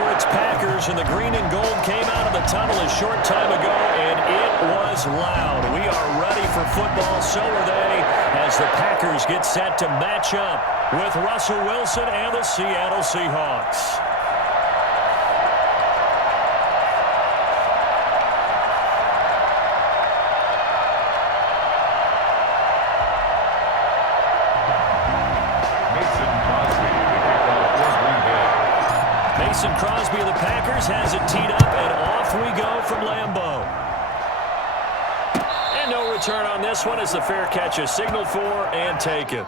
for its Packers, and the green and gold came out of the tunnel a short time ago, and it was loud. We are ready for football, so are they, as the Packers get set to match up with Russell Wilson and the Seattle Seahawks. Mason Crosby of the Packers has it teed up, and off we go from Lambeau. And no return on this one as the fair catch is signaled for and taken.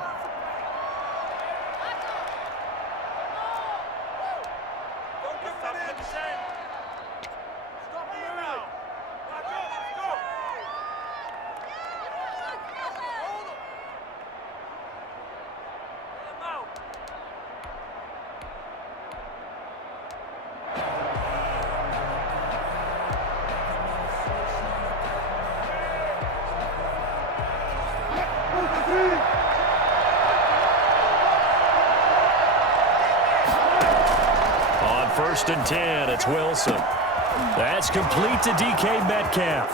First and 10, it's Wilson. That's complete to DK Metcalf.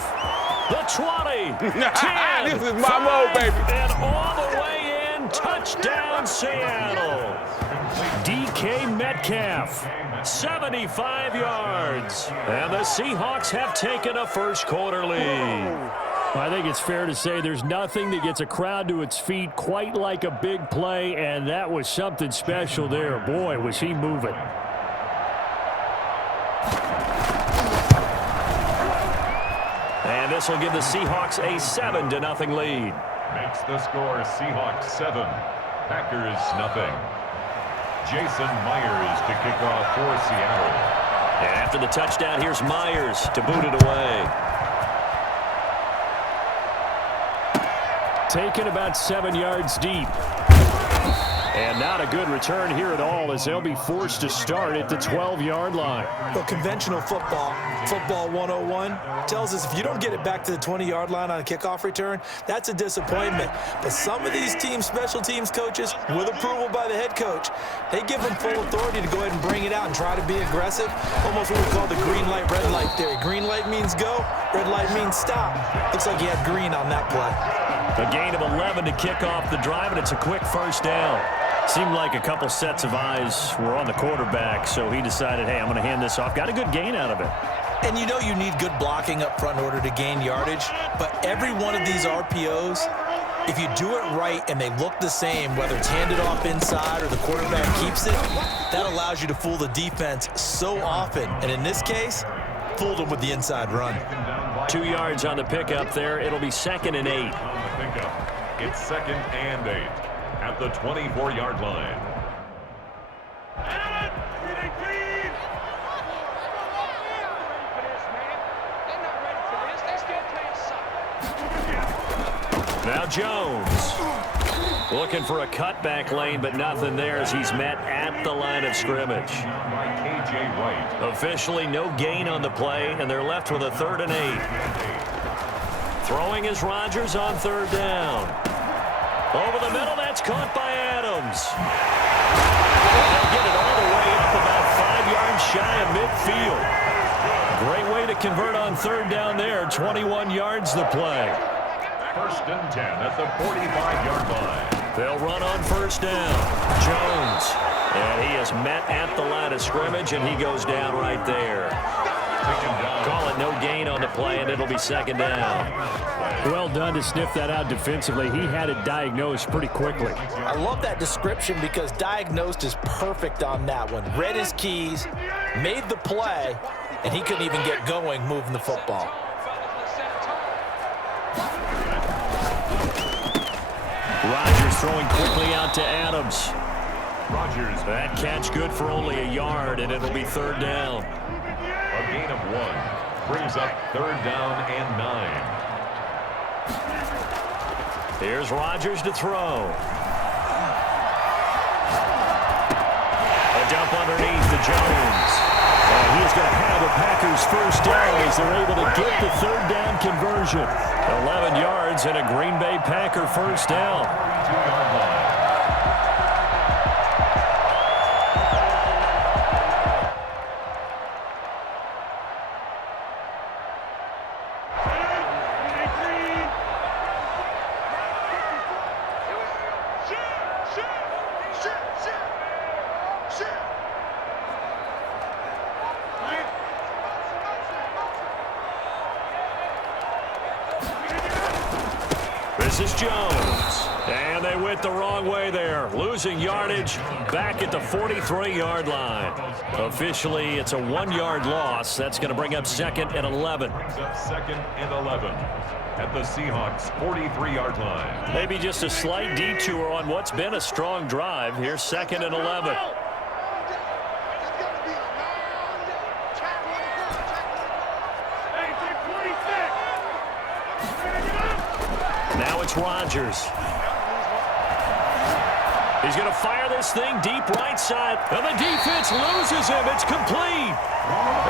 The 20, 10, this is my 5, mode, baby. And all the way in, touchdown Seattle. DK Metcalf, 75 yards. And the Seahawks have taken a first quarter lead. I think it's fair to say there's nothing that gets a crowd to its feet quite like a big play, and that was something special there. Boy, was he moving. And this will give the Seahawks a 7-0 lead. Makes the score Seahawks 7, Packers 0. Jason Myers to kick off for Seattle. And after the touchdown, here's Myers to boot it away. Taken about 7 yards deep. And not a good return here at all as they'll be forced to start at the 12-yard line. Well, conventional football 101, tells us if you don't get it back to the 20-yard line on a kickoff return, that's a disappointment. But some of these teams, special teams coaches, with approval by the head coach, they give them full authority to go ahead and bring it out and try to be aggressive. Almost what we call the green light, red light theory. Green light means go, red light means stop. Looks like he had green on that play. A gain of 11 to kick off the drive, and it's a quick first down. Seemed like a couple sets of eyes were on the quarterback, so he decided, hey, I'm going to hand this off. Got a good gain out of it. And you know you need good blocking up front in order to gain yardage, but every one of these RPOs, if you do it right and they look the same, whether it's handed off inside or the quarterback keeps it, that allows you to fool the defense so often. And in this case, fooled them with the inside run. 2 yards on the pickup there. It'll be 2nd and 8. It's 2nd and 8 at the 24-yard line. Now Jones looking for a cutback lane, but nothing there as he's met at the line of scrimmage. By KJ Wright. Officially no gain on the play, and they're left with a 3rd and 8. Throwing is Rodgers on 3rd down. Over the middle, that's caught by Adams. They'll get it all the way up about 5 yards shy of midfield. Great way to convert on 3rd down there. 21 yards the play. 1st and 10 at the 45-yard line. They'll run on 1st down. Jones. And he is met at the line of scrimmage, and he goes down right there. Call it no gain on the play, and it'll be 2nd down. Well done to sniff that out defensively. He had it diagnosed pretty quickly. I love that description because diagnosed is perfect on that one. Read his keys, made the play, and he couldn't even get going moving the football. Rodgers throwing quickly out to Adams. Rodgers. That catch good for only a yard, and it'll be 3rd down. A gain of 1 brings up 3rd down and 9. Here's Rodgers to throw. A dump underneath to Jones. And he's going to have the Packers first down as they're able to get the 3rd down conversion. 11 yards and a Green Bay Packer first down. 2-yard line. This is Jones. And they went the wrong way there, losing yardage back at the 43-yard line. Officially, it's a 1-yard loss. That's going to bring up 2nd and 11. Brings up 2nd and 11 at the Seahawks 43-yard line. Maybe just a slight detour on what's been a strong drive. Here's 2nd and 11. Now it's Rodgers. He's going to fire this thing deep right side. And the defense loses him. It's complete.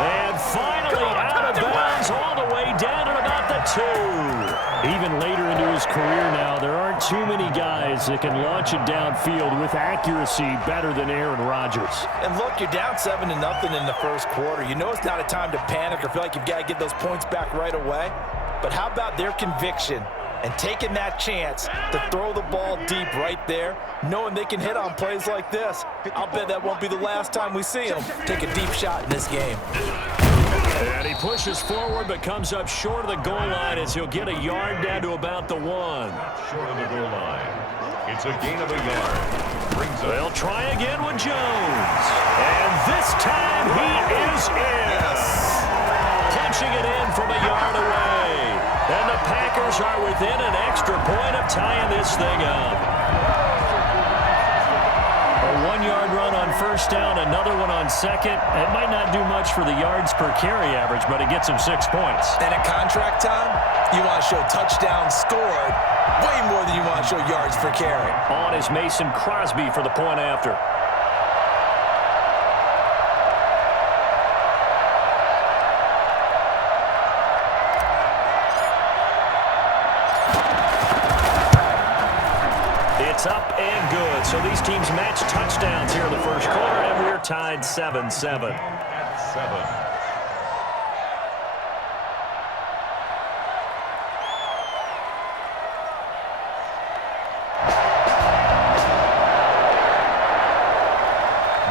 And finally out of bounds all the way down at about the 2. Even later into his career now, there aren't too many guys that can launch it downfield with accuracy better than Aaron Rodgers. And look, you're down 7-0 in the first quarter. You know it's not a time to panic or feel like you've got to get those points back right away. But how about their conviction and taking that chance to throw the ball deep right there, knowing they can hit on plays like this? I'll bet that won't be the last time we see him take a deep shot in this game. And he pushes forward but comes up short of the goal line as he'll get a yard down to about the 1. Short of the goal line. It's a gain of a yard. Brings up. They'll try again with Jones. And this time he is in. Punching it in from a yard away. And the Packers are within an extra point of tying this thing up. A 1-yard run on first down, another one on second. It might not do much for the yards per carry average, but it gets him 6 points. And at contract time, you want to show touchdowns scored way more than you want to show yards per carry. On is Mason Crosby for the point after. It's up and good. So these teams match touchdowns here in the first quarter, and we're tied 7-7. 7.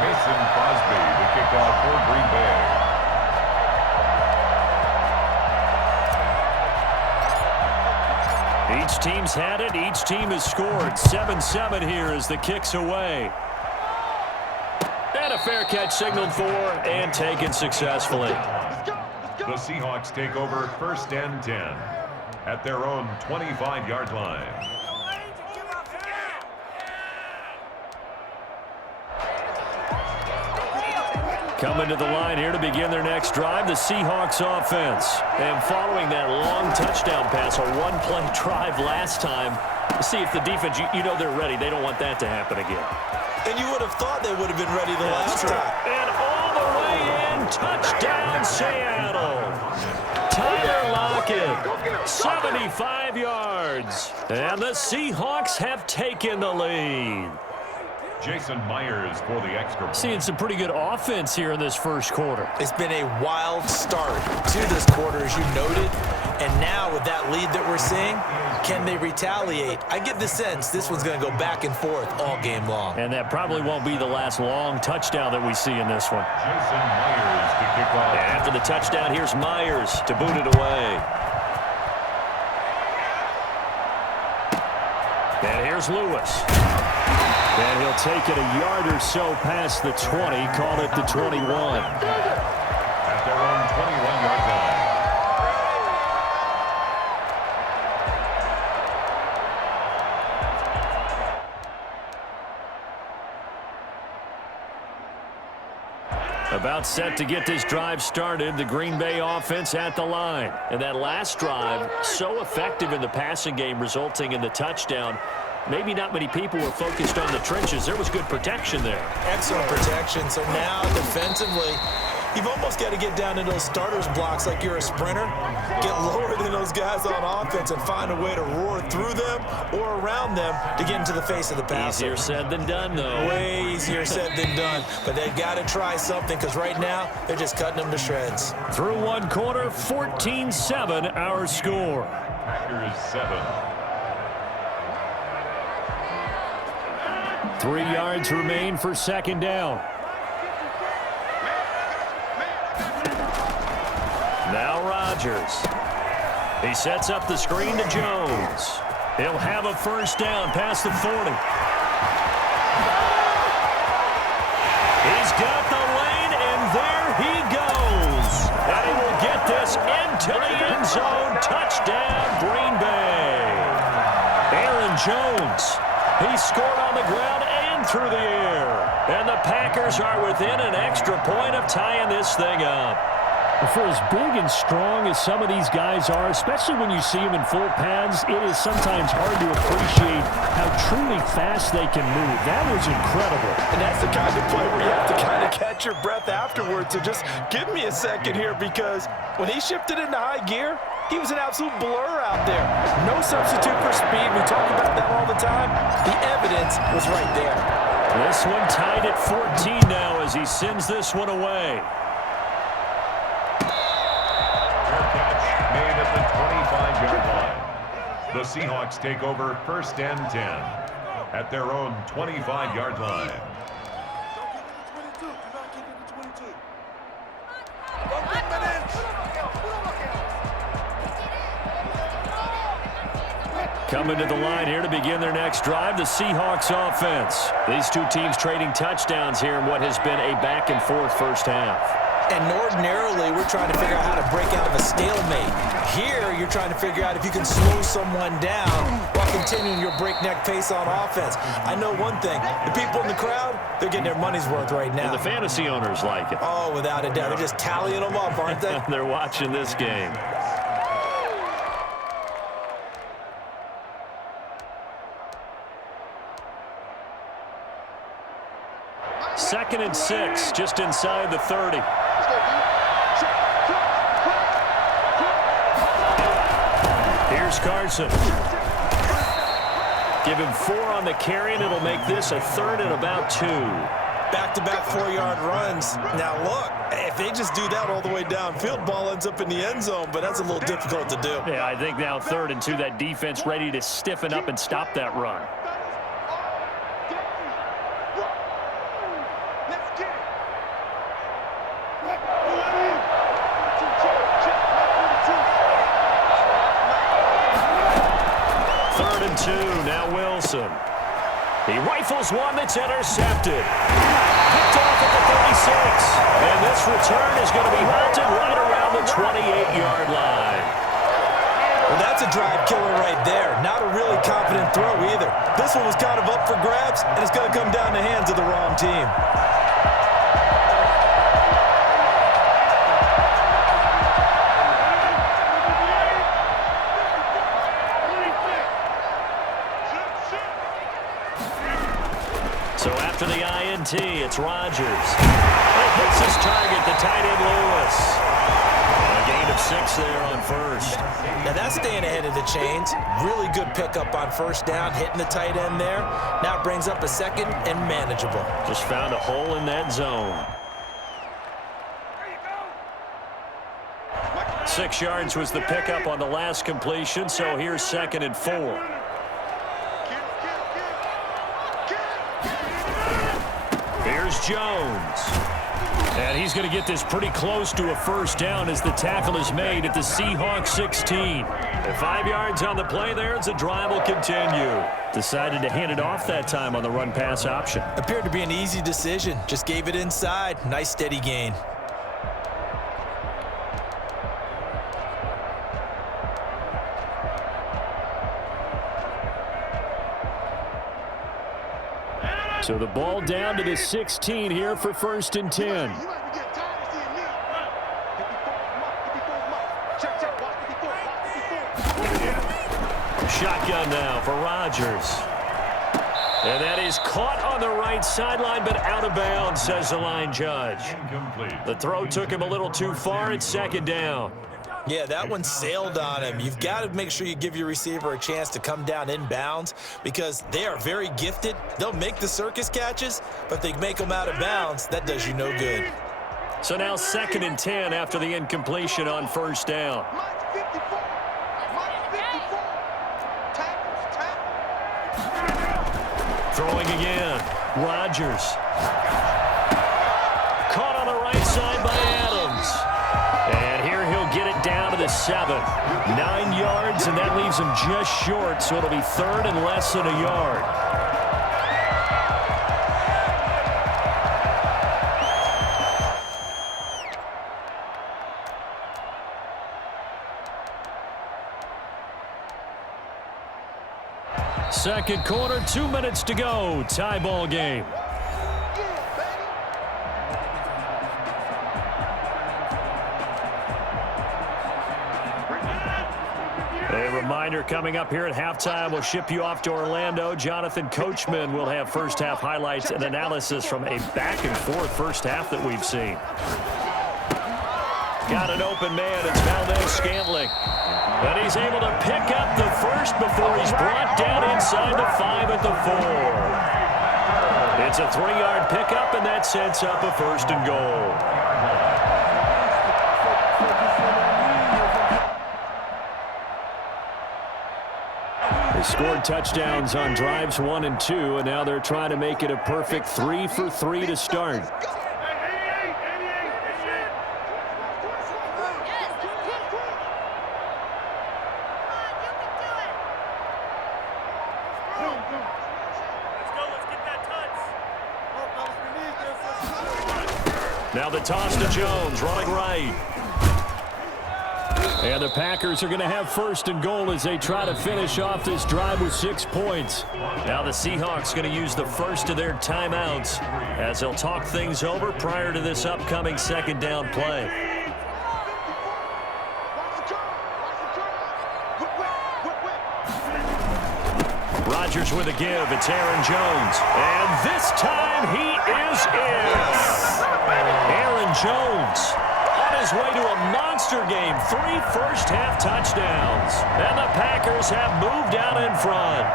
Mason Crosby, the kickoff for Green Bay. Each team's had it. Each team has scored. 7-7 here as the kick's away. And a fair catch signaled for and taken successfully. The Seahawks take over 1st and 10 at their own 25-yard line. Coming to the line here to begin their next drive, the Seahawks offense. And following that long touchdown pass, a one-play drive last time, see if the defense, you know they're ready. They don't want that to happen again. And you would have thought they would have been ready the last time. And all the way in, touchdown Seattle. Tyler Lockett, 75 yards. And the Seahawks have taken the lead. Jason Myers for the extra point. Seeing some pretty good offense here in this first quarter. It's been a wild start to this quarter, as you noted. And now with that lead that we're seeing, can they retaliate? I get the sense this one's going to go back and forth all game long. And that probably won't be the last long touchdown that we see in this one. Jason Myers to kick off. After the touchdown, here's Myers to boot it away. And here's Lewis. And he'll take it a yard or so past the 20, call it the 21. At their own 21-yard line. About set to get this drive started, the Green Bay offense at the line. And that last drive, so effective in the passing game, resulting in the touchdown. Maybe not many people were focused on the trenches. There was good protection there. Excellent protection. So now defensively, you've almost got to get down to those starters blocks like you're a sprinter. Get lower than those guys on offense and find a way to roar through them or around them to get into the face of the passer. Easier said than done, though. Way easier said than done. But they've got to try something because right now they're just cutting them to shreds. Through one quarter, 14-7 our score. Packers 7. 3 yards remain for second down. Now Rodgers. He sets up the screen to Jones. He'll have a first down past the 40. He's got the lane, and there he goes. And he will get this into the end zone. Touchdown, Green Bay. Aaron Jones. He scored on the ground and through the air. And the Packers are within an extra point of tying this thing up. For as big and strong as some of these guys are, especially when you see them in full pads, it is sometimes hard to appreciate how truly fast they can move. That was incredible. And that's the kind of play where you have to kind of catch your breath afterwards. So just give me a second here, because when he shifted into high gear, he was an absolute blur out there. No substitute for speed. We talk about that all the time. The evidence was right there. This one tied at 14 now as he sends this one away. Made at the 25-yard line. The Seahawks take over first and 10 at their own 25-yard line. Coming to the line here to begin their next drive, the Seahawks offense. These two teams trading touchdowns here in what has been a back-and-forth first half. And ordinarily, we're trying to figure out how to break out of a stalemate. Here, you're trying to figure out if you can slow someone down while continuing your breakneck pace on offense. I know one thing. The people in the crowd, they're getting their money's worth right now. And the fantasy owners like it. Oh, without a doubt. They're just tallying them up, aren't they? They're watching this game. Second and 6, just inside the 30. Here's Carson. Give him 4 on the carry, and it'll make this a third and about 2. Back-to-back 4-yard runs. Now, look, if they just do that all the way downfield, ball ends up in the end zone, but that's a little difficult to do. Yeah, I think now 3rd and 2, that defense ready to stiffen up and stop that run. Now Wilson. He rifles one that's intercepted. Picked off at the 36. And this return is going to be halted right around the 28-yard line. Well, that's a drive killer right there. Not a really confident throw either. This one was kind of up for grabs, and it's going to come down the hands of the wrong team. So after the INT, it's Rodgers. He hits his target, the tight end Lewis. A gain of 6 there on first. Now that's staying ahead of the chains. Really good pickup on first down, hitting the tight end there. Now it brings up a second and manageable. Just found a hole in that zone. 6 yards was the pickup on the last completion, so here's 2nd and 4. Here's Jones. And he's going to get this pretty close to a first down as the tackle is made at the Seahawks 16. And 5 yards on the play there as the drive will continue. Decided to hand it off that time on the run-pass option. Appeared to be an easy decision. Just gave it inside. Nice steady gain. So the ball down to the 16 here for 1st and 10. Shotgun now for Rodgers. And that is caught on the right sideline, but out of bounds, says the line judge. Incomplete. The throw took him a little too far. It's 2nd down. Yeah, that one sailed on him. You've got to make sure you give your receiver a chance to come down inbounds because they are very gifted. They'll make the circus catches, but if they make them out of bounds, that does you no good. So now 2nd and 10 after the incompletion on first down. Throwing again. Rodgers. Caught on the right side by Adams. And here he'll get it down to the 7. 9 yards, and that leaves him just short, so it'll be third and less than a yard. Second quarter, 2 minutes to go. Tie ball game. A reminder coming up here at halftime. We'll ship you off to Orlando. Jonathan Coachman will have first half highlights and analysis from a back and forth first half that we've seen. Got an open man. It's Valdez-Scantling. And he's able to pick up the first before he's brought down inside the 5 at the 4. It's a 3-yard pickup, and that sets up a first and goal. They scored touchdowns on drives 1 and 2, and now they're trying to make it a perfect 3 for 3 to start. Now the toss to Jones, running right. And the Packers are going to have first and goal as they try to finish off this drive with 6 points. Now the Seahawks going to use the first of their timeouts as they'll talk things over prior to this upcoming second down play. Rodgers with a give. It's Aaron Jones. And this time he is in. Aaron Jones on his way to a monster game. 3 first-half touchdowns. And the Packers have moved out in front.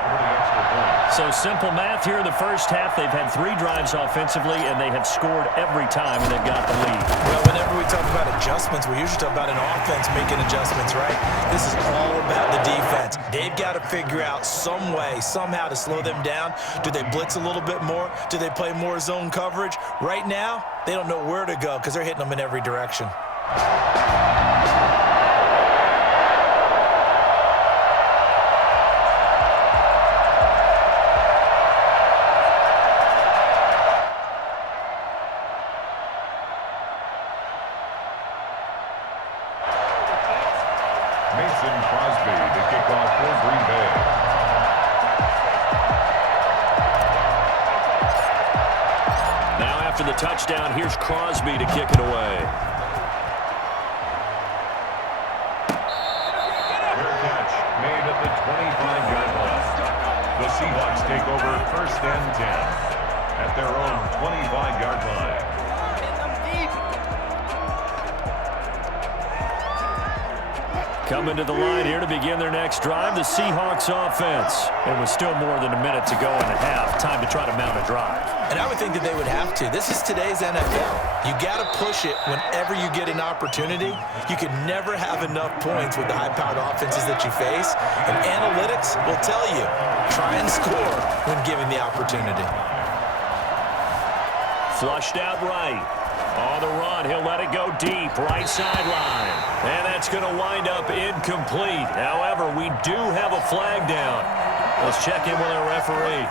So simple math here in the first half. They've had 3 drives offensively, and they have scored every time, and they've got the lead. Well, whenever we talk about adjustments, we usually talk about an offense making adjustments, right? This is all about the defense. They've got to figure out some way, somehow to slow them down. Do they blitz a little bit more? Do they play more zone coverage? Right now, they don't know where to go because they're hitting them in every direction. Mason Crosby to kick off for Green Bay. Now after the touchdown, here's Crosby to kick it away. Fair catch made at the 25-yard line. The Seahawks take over first and 10 at their own 25-yard line. Coming to the line here to begin their next drive, the Seahawks offense. And with still more than a minute to go in the half, time to try to mount a drive. And I would think that they would have to. This is today's NFL. You got to push it whenever you get an opportunity. You can never have enough points with the high-powered offenses that you face. And analytics will tell you, try and score when given the opportunity. Flushed out right. On the run, he'll let it go deep, right sideline. And that's going to wind up incomplete. However, we do have a flag down. Let's check in with our referee.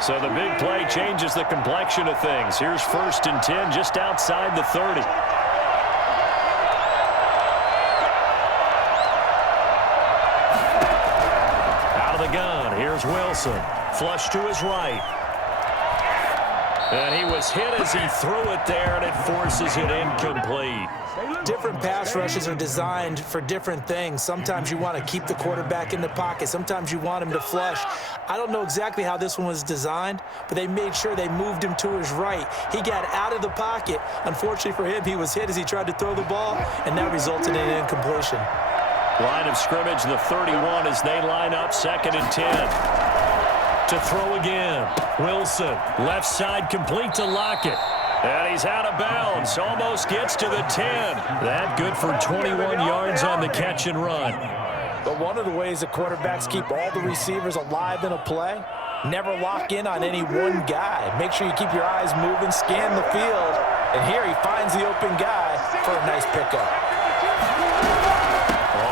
So the big play changes the complexion of things. Here's first and 10 just outside the 30. Gun. Here's Wilson. Flush to his right. And he was hit as he threw it there, and it forces it incomplete. Different pass rushes are designed for different things. Sometimes you want to keep the quarterback in the pocket. Sometimes you want him to flush. I don't know exactly how this one was designed, but they made sure they moved him to his right. He got out of the pocket. Unfortunately for him, he was hit as he tried to throw the ball, and that resulted in an incompletion. Line of scrimmage, the 31 as they line up, second and 10. To throw again. Wilson, left side complete to Lockett. And he's out of bounds, almost gets to the 10. That good for 21 yards on the catch and run. But one of the ways that quarterbacks keep all the receivers alive in a play, never lock in on any one guy. Make sure you keep your eyes moving, scan the field, and here he finds the open guy for a nice pickup.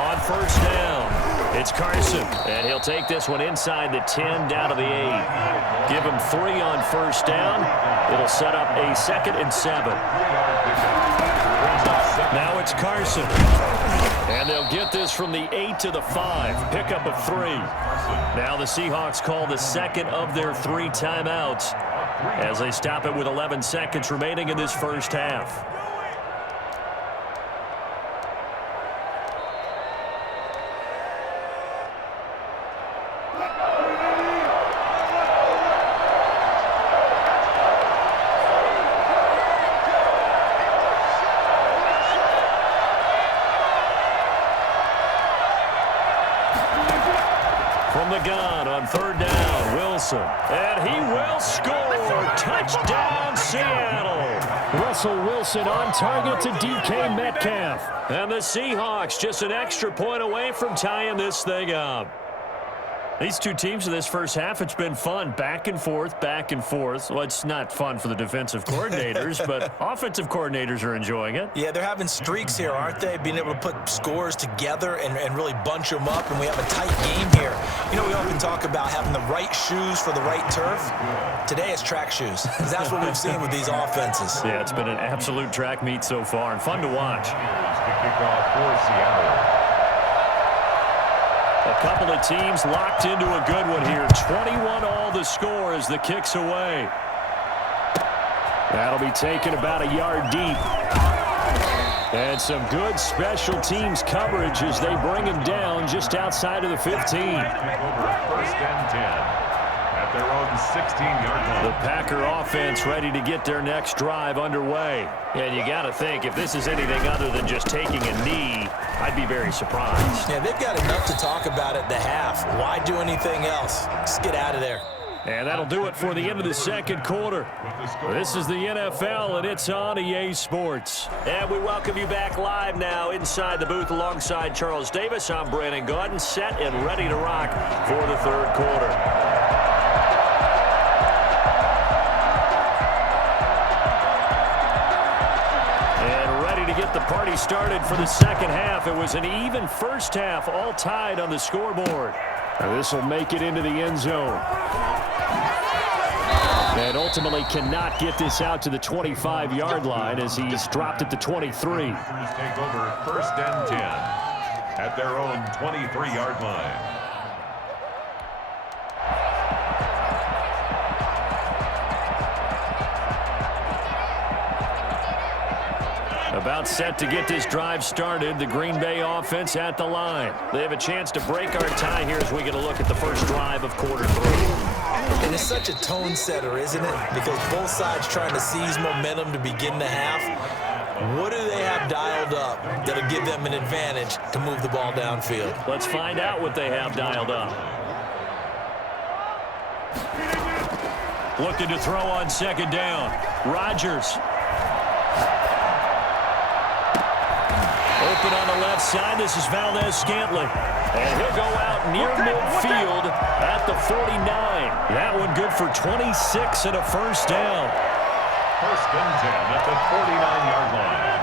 On first down, it's Carson, and he'll take this one inside the 10 down to the 8. Give him 3 on first down. It'll set up a 2nd and 7. Now it's Carson. And they'll get this from the 8 to the 5. Pickup of 3. Now the Seahawks call the second of their 3 timeouts as they stop it with 11 seconds remaining in this first half. From the gun on 3rd down, Wilson. And he will score. Touchdown, Seattle. Russell Wilson on target to DK Metcalf. And the Seahawks just an extra point away from tying this thing up. These two teams in this first half, it's been fun. Back and forth, back and forth. Well, it's not fun for the defensive coordinators, but offensive coordinators are enjoying it. Yeah, they're having streaks here, aren't they? Being able to put scores together and really bunch them up, and we have a tight game here. You know, we often talk about having the right shoes for the right turf. Today it's track shoes, because that's what we've seen with these offenses. Yeah, it's been an absolute track meet so far, and fun to watch. Kickoff for Seattle. A couple of teams locked into a good one here. 21-all the score as the kick's away. That'll be taken about a yard deep. And some good special teams coverage as they bring him down just outside of the 15. Over 1st and 10 at their own 16-yard line. The Packer offense ready to get their next drive underway. And you got to think, if this is anything other than just taking a knee, I'd be very surprised. Yeah, they've got enough to talk about at the half. Why do anything else? Just get out of there. And that'll do it for the end of the second quarter. This is the NFL, and it's on EA Sports. And we welcome you back live now inside the booth alongside Charles Davis. I'm Brandon Gaudin, set and ready to rock for the third quarter. Get the party started for the second half. It was an even first half, all tied on the scoreboard. This will make it into the end zone. And ultimately cannot get this out to the 25-yard line as he's dropped at the 23. Take over 1st and 10 at their own 23-yard line. About set to get this drive started. The Green Bay offense at the line. They have a chance to break our tie here as we get a look at the first drive of quarter 3. And it's such a tone setter, isn't it? Because both sides trying to seize momentum to begin the half. What do they have dialed up that'll give them an advantage to move the ball downfield? Let's find out what they have dialed up. Looking to throw on 2nd down. Rodgers. Open on the left side. This is Valdez-Scantling. And he'll go out near midfield at the 49. That one good for 26 and a first down. 1st and 10 at the 49-yard line.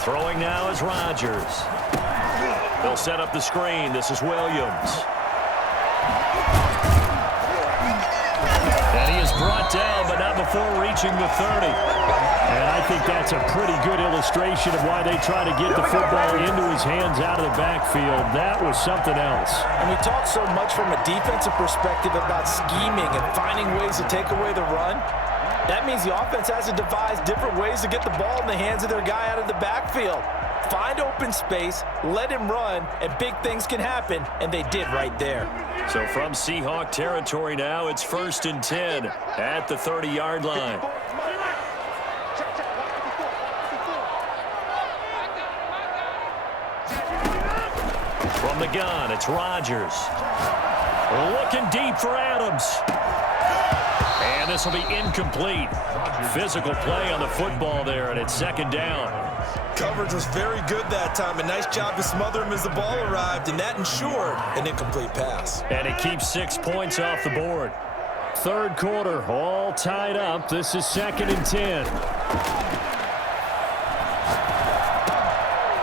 Throwing now is Rodgers. They'll set up the screen. This is Williams. And he is brought down, but not before reaching the 30. And I think that's a pretty good illustration of why they try to get the football into his hands out of the backfield. That was something else. And we talk so much from a defensive perspective about scheming and finding ways to take away the run. That means the offense has to devise different ways to get the ball in the hands of their guy out of the backfield. Find open space, let him run, and big things can happen, and they did right there. So from Seahawk territory now, it's 1st and 10 at the 30-yard line. From the gun, it's Rodgers. Looking deep for Adams. And this will be incomplete. Physical play on the football there, and it's second down. Coverage was very good that time. A nice job to smother him as the ball arrived, and that ensured an incomplete pass. And it keeps 6 points off the board. Third quarter, all tied up. This is 2nd and 10.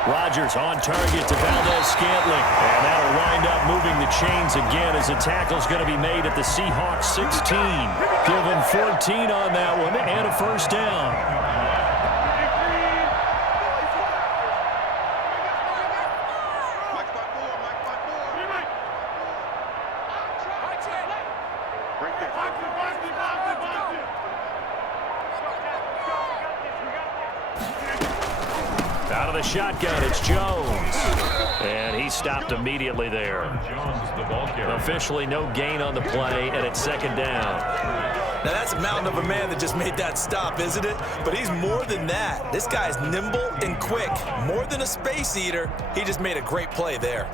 Rodgers on target to Valdes-Scantling. And that'll wind up moving the chains again as a tackle's going to be made at the Seahawks 16. Given 14 on that one and a first down. Out of the shotgun, it's Jones. And he stopped immediately there. Officially no gain on the play, and it's second down. Now that's a mountain of a man that just made that stop, isn't it? But he's more than that. This guy's nimble and quick. More than a space eater, he just made a great play there.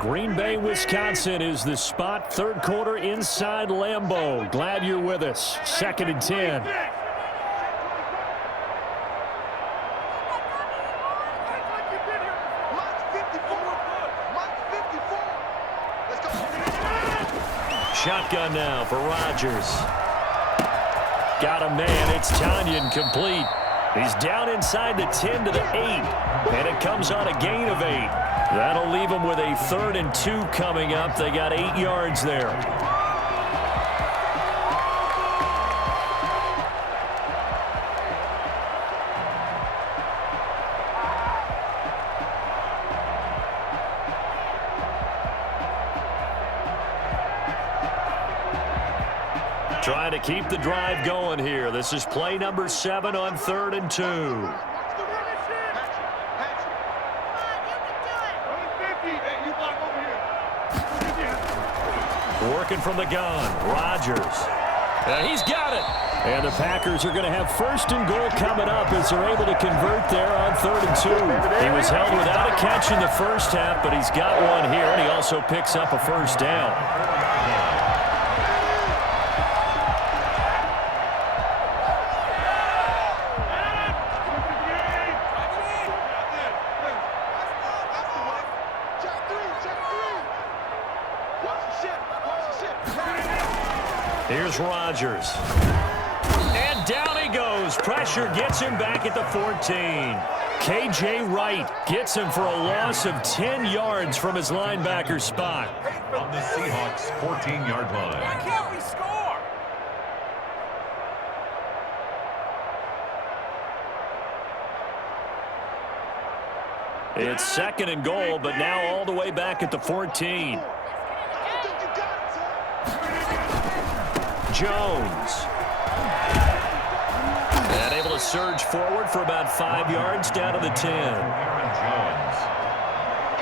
Green Bay, Wisconsin is the spot. Third quarter inside Lambeau. Glad you're with us. 2nd and 10. Shotgun now for Rodgers. Got a man. It's Tonyan complete. He's down inside the 10 to the 8. And it comes on a gain of 8. That'll leave them with a 3rd and 2 coming up. They got 8 yards there. Trying to keep the drive going here. This is play number 7 on 3rd and 2. Working from the gun, Rodgers. And he's got it. And the Packers are going to have 1st and goal coming up as they're able to convert there on 3rd and 2. He was held without a catch in the first half, but he's got one here, and he also picks up a first down. Here's Rodgers. And down he goes. Pressure gets him back at the 14. K.J. Wright gets him for a loss of 10 yards from his linebacker spot. On the Seahawks 14-yard line. Why can't we score? It's 2nd and goal, but now all the way back at the 14. Jones. And able to surge forward for about 5 yards down to the 10. Aaron Jones.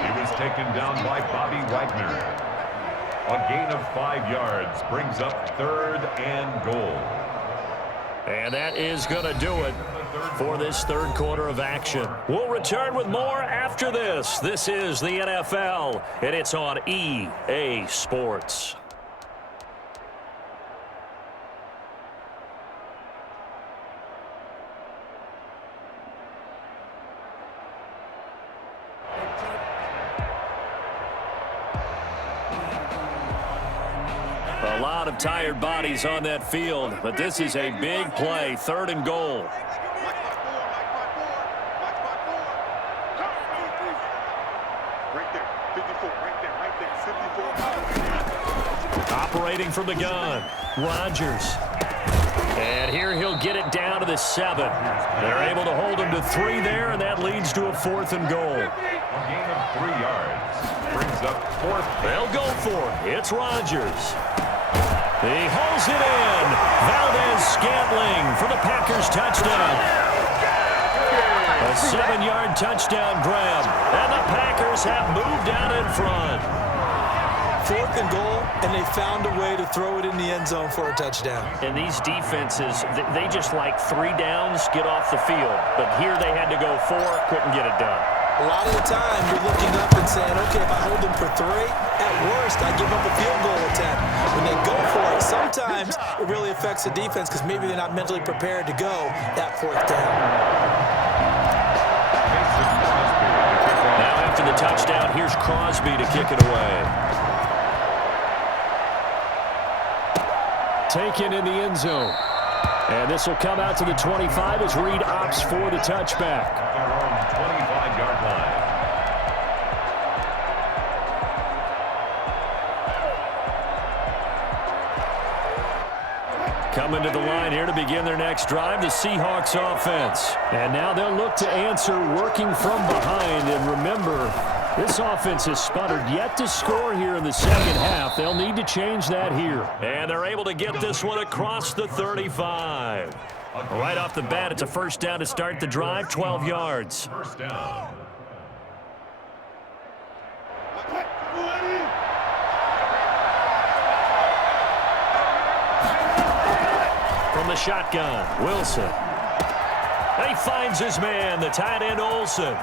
He was taken down by Bobby Wagner. A gain of 5 yards brings up 3rd and goal. And that is going to do it for this third quarter of action. We'll return with more after this. This is the NFL, and it's on EA Sports. A lot of tired bodies on that field, but this is a big play, 3rd and goal. Operating from the gun, Rodgers. And here he'll get it down to the 7. They're able to hold him to 3 there, and that leads to a 4th and goal. A gain of 3 yards brings up 4th. They'll go for it. It's Rodgers. He hauls it in. Valdes-Scantling for the Packers touchdown. A 7-yard touchdown grab, and the Packers have moved out in front. 4th and goal, and they found a way to throw it in the end zone for a touchdown. And these defenses, they just like 3 downs, get off the field. But here they had to go 4, couldn't get it done. A lot of the time, you're looking up and saying, okay, if I hold them for 3, at worst, I give up a field goal attempt. When they go for it, sometimes it really affects the defense because maybe they're not mentally prepared to go that 4th down. Now after the touchdown, here's Crosby to kick it away. Taken in the end zone. And this will come out to the 25 as Reed opts for the touchback. Their own 25-yard line. Coming to the line here to begin their next drive, the Seahawks offense. And now they'll look to answer working from behind. And remember, this offense has sputtered yet to score here in the second half. They'll need to change that here. And they're able to get this one across the 35. Right off the bat, it's a first down to start the drive, 12 yards. First down. From the shotgun, Wilson. He finds his man, the tight end Olsen.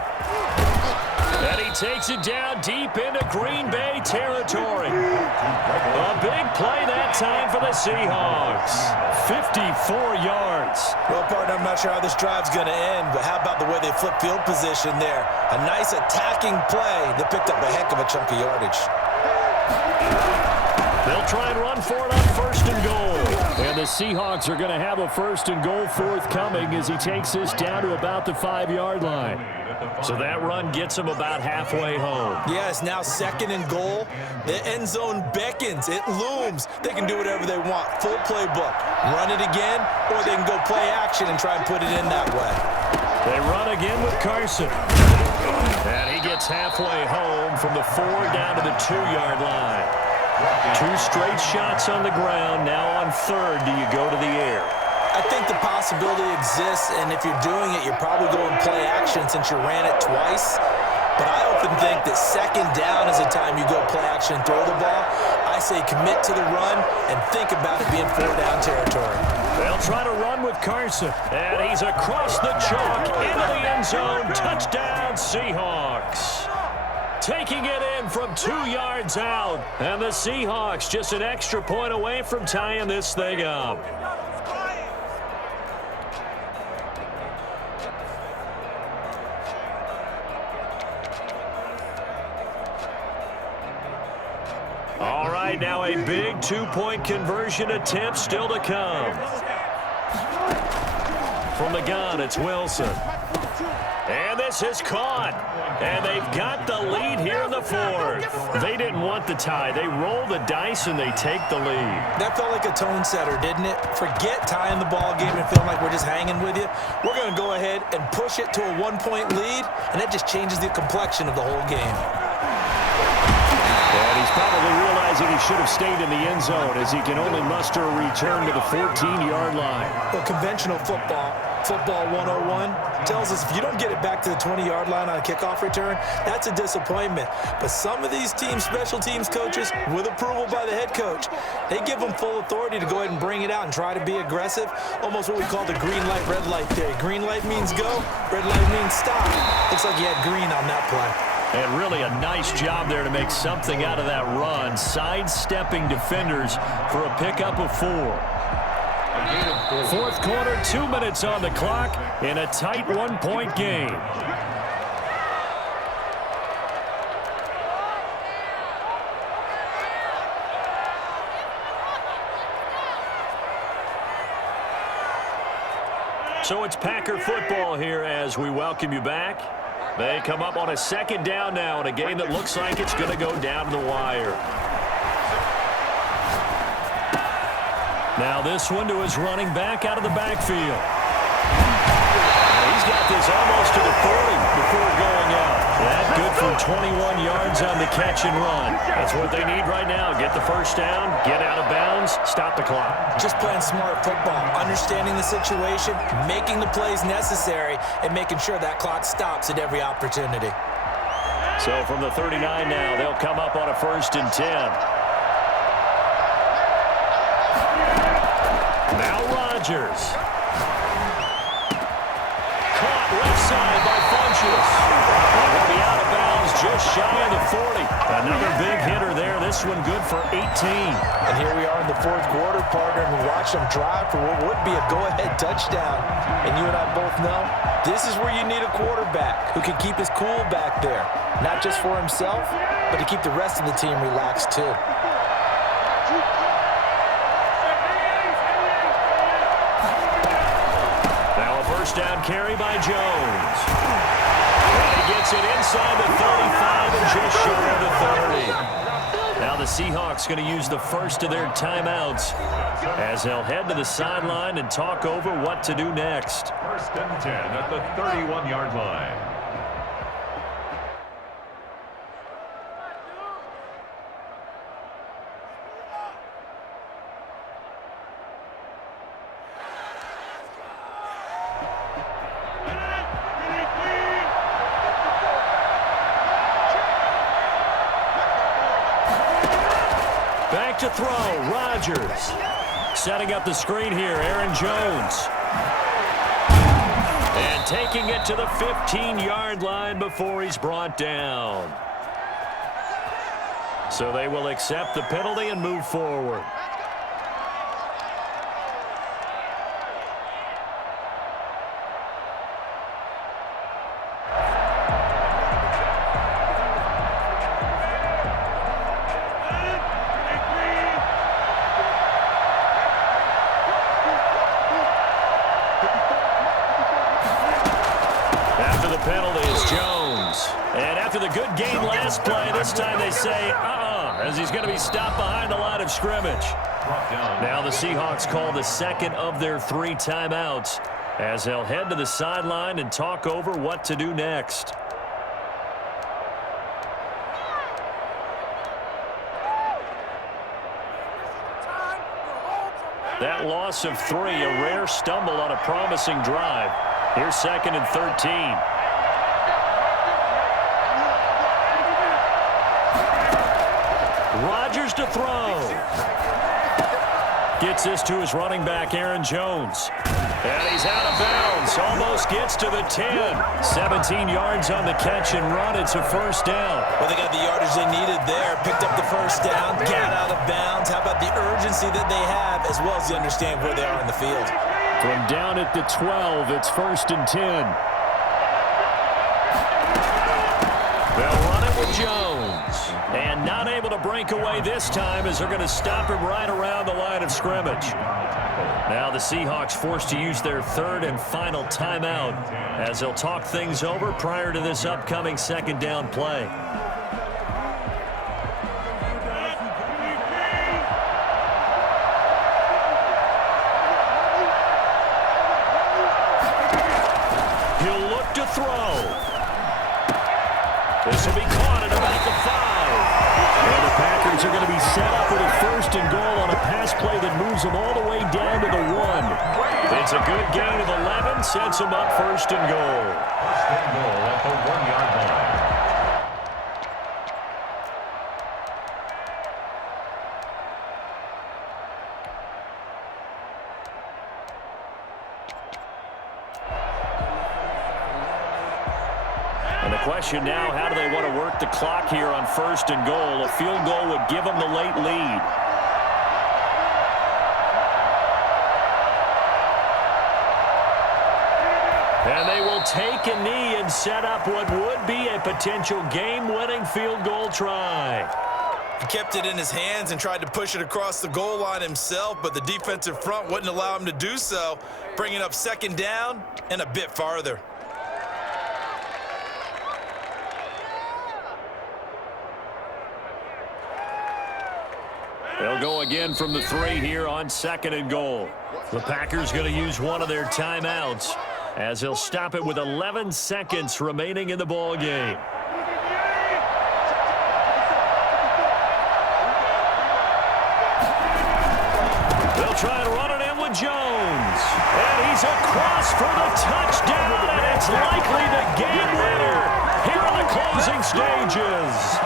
And he takes it down deep into Green Bay territory. A big play that time for the Seahawks. 54 yards. Well, partner, I'm not sure how this drive's going to end, but how about the way they flip field position there? A nice attacking play that picked up a heck of a chunk of yardage. They'll try and run for it on first and goal. And the Seahawks are going to have a first and goal forthcoming as he takes this down to about the 5-yard line. So that run gets him about halfway home. Yes, now 2nd and goal. The end zone beckons. It looms. They can do whatever they want. Full playbook. Run it again, or they can go play action and try and put it in that way. They run again with Carson. And he gets halfway home from the 4 down to the 2-yard line. 2 straight shots on the ground. Now on 3rd, do you go to the air? I think the possibility exists, and if you're doing it, you're probably going play action since you ran it twice. But I often think that 2nd down is the time you go play action and throw the ball. I say commit to the run and think about it being 4-down territory. They'll try to run with Carson. And he's across the chalk into the end zone. Touchdown, Seahawks. Taking it in from 2 yards out. And the Seahawks just an extra point away from tying this thing up. All right, now a big 2-point conversion attempt still to come. From the gun, it's Wilson. And this is caught. And they've got the lead here in the 4th. They didn't want the tie. They roll the dice and they take the lead. That felt like a tone setter, didn't it? Forget tying the ball game and feeling like we're just hanging with you. We're going to go ahead and push it to a 1-point lead, and that just changes the complexion of the whole game. And he's probably realizing he should have stayed in the end zone as he can only muster a return to the 14-yard line. Well, conventional football 101, tells us if you don't get it back to the 20-yard line on a kickoff return, that's a disappointment. But some of these special teams coaches, with approval by the head coach, they give them full authority to go ahead and bring it out and try to be aggressive, almost what we call the green light, red light theory. Green light means go, red light means stop. Looks like you had green on that play. And really a nice job there to make something out of that run, sidestepping defenders for a pickup of 4. 4th quarter, 2 minutes on the clock in a tight 1-point game. So it's Packer football here as we welcome you back. They come up on a 2nd down now in a game that looks like it's going to go down to the wire. Now this one to his running back out of the backfield. He's got this almost to the 40 before going out. That good for 21 yards on the catch and run. That's what they need right now. Get the first down, get out of bounds, stop the clock. Just playing smart football, understanding the situation, making the plays necessary, and making sure that clock stops at every opportunity. So from the 39 now, they'll come up on a 1st and 10. Rodgers. Caught left side by Funchess. And he'll be out of bounds just shy of the 40. Another big hitter there. This one good for 18. And here we are in the fourth quarter, partner, and we watch them drive for what would be a go-ahead touchdown. And you and I both know this is where you need a quarterback who can keep his cool back there. Not just for himself, but to keep the rest of the team relaxed too. Now a first down carry by Jones. And he gets it inside the 35 and just short of the 30. Now the Seahawks going to use the first of their timeouts as they'll head to the sideline and talk over what to do next. First and 10 at the 31-yard line. Back to throw, Rodgers. Setting up the screen here, Aaron Jones. And taking it to the 15-yard line before he's brought down. So they will accept the penalty and move forward. Good game last play. This time they say, as he's going to be stopped behind the line of scrimmage. Now the Seahawks call the second of their 3 timeouts as they'll head to the sideline and talk over what to do next. That loss of 3, a rare stumble on a promising drive. Here's second and 13. Rodgers to throw. Gets this to his running back, Aaron Jones. And he's out of bounds. Almost gets to the 10. 17 yards on the catch and run. It's a first down. Well, they got the yardage they needed there. Picked up the first down. Got out of bounds. How about the urgency that they have, as well as they understand where they are in the field? From down at the 12, it's first and 10. They'll run it with Jones. And not able to break away this time as they're going to stop him right around the line of scrimmage. Now the Seahawks forced to use their third and final timeout as they'll talk things over prior to this upcoming second down play. He'll look to throw. This will be caught at about the 5. And the Packers are going to be set up with a first and goal on a pass play that moves them all the way down to the 1. It's a good gain of 11, sets them up first and goal. First and goal at the 1-yard line. And the question now, how do they want to work the clock here on first and goal? A field goal would give them the late lead. And they will take a knee and set up what would be a potential game-winning field goal try. He kept it in his hands and tried to push it across the goal line himself, but the defensive front wouldn't allow him to do so, bringing up second down and a bit farther. They'll go again from the 3 here on second and goal. The Packers going to use one of their timeouts as they'll stop it with 11 seconds remaining in the ball game. They'll try and run it in with Jones. And he's across for the touchdown, and it's likely the game winner here in the closing stages.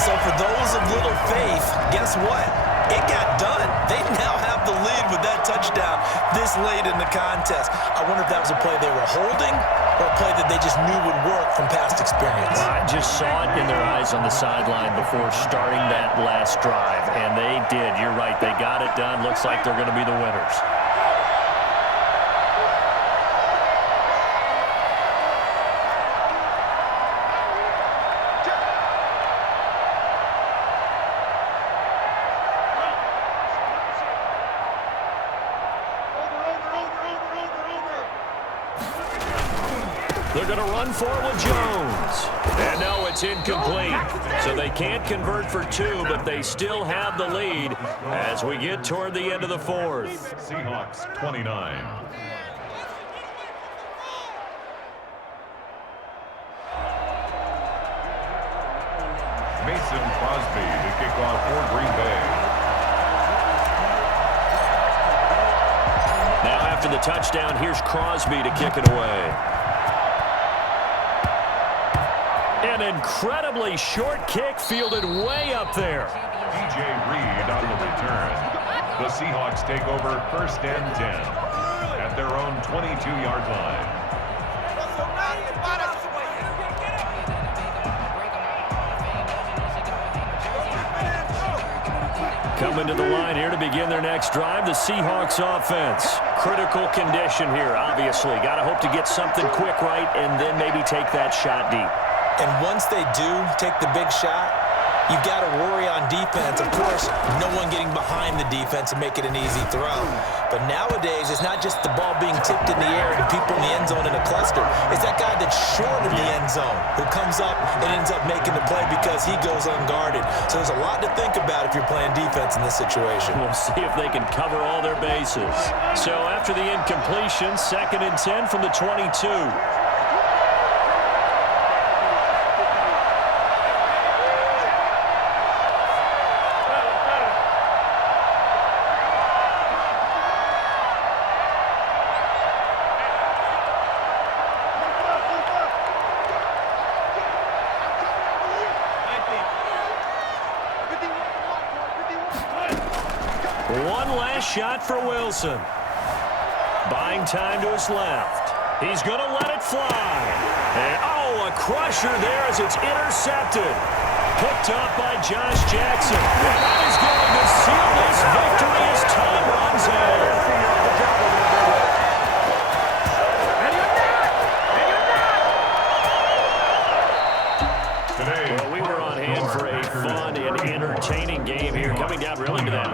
So for those of little faith, guess what? it got done. They now have the lead with that touchdown this late in the contest. I wonder if that was a play they were holding or a play that they just knew would work from past experience. I just saw it in their eyes on the sideline before starting that last drive, and they did. You're right. They got it done. Looks like they're going to be the winners. They're going to run for it with Jones. And no, it's incomplete. So they can't convert for two, but they still have the lead as we get toward the end of the fourth. Seahawks 29. Mason Crosby to kick off for Green Bay. Now after the touchdown, here's Crosby to kick it away. An incredibly short kick fielded way up there. DJ Reed on the return. The Seahawks take over first and 10 at their own 22-yard line. Coming to the line here to begin their next drive, the Seahawks offense. Critical condition here, obviously. Got to hope to get something quick right and then maybe take that shot deep. And once they do take the big shot, you've got to worry on defense. Of course, no one getting behind the defense and make it an easy throw. But nowadays, it's not just the ball being tipped in the air and people in the end zone in a cluster. It's that guy that's short of the end zone who comes up and ends up making the play because he goes unguarded. So there's a lot to think about if you're playing defense in this situation. We'll see if they can cover all their bases. So after the incompletion, 2nd and 10 from the 22. One last shot for Wilson. Buying time to his left. He's going to let it fly. And, oh, a crusher there as it's intercepted. Picked up by Josh Jackson. And that is going to seal this victory as time runs out. Well, we were on hand for a fun and entertaining game here, coming down really to that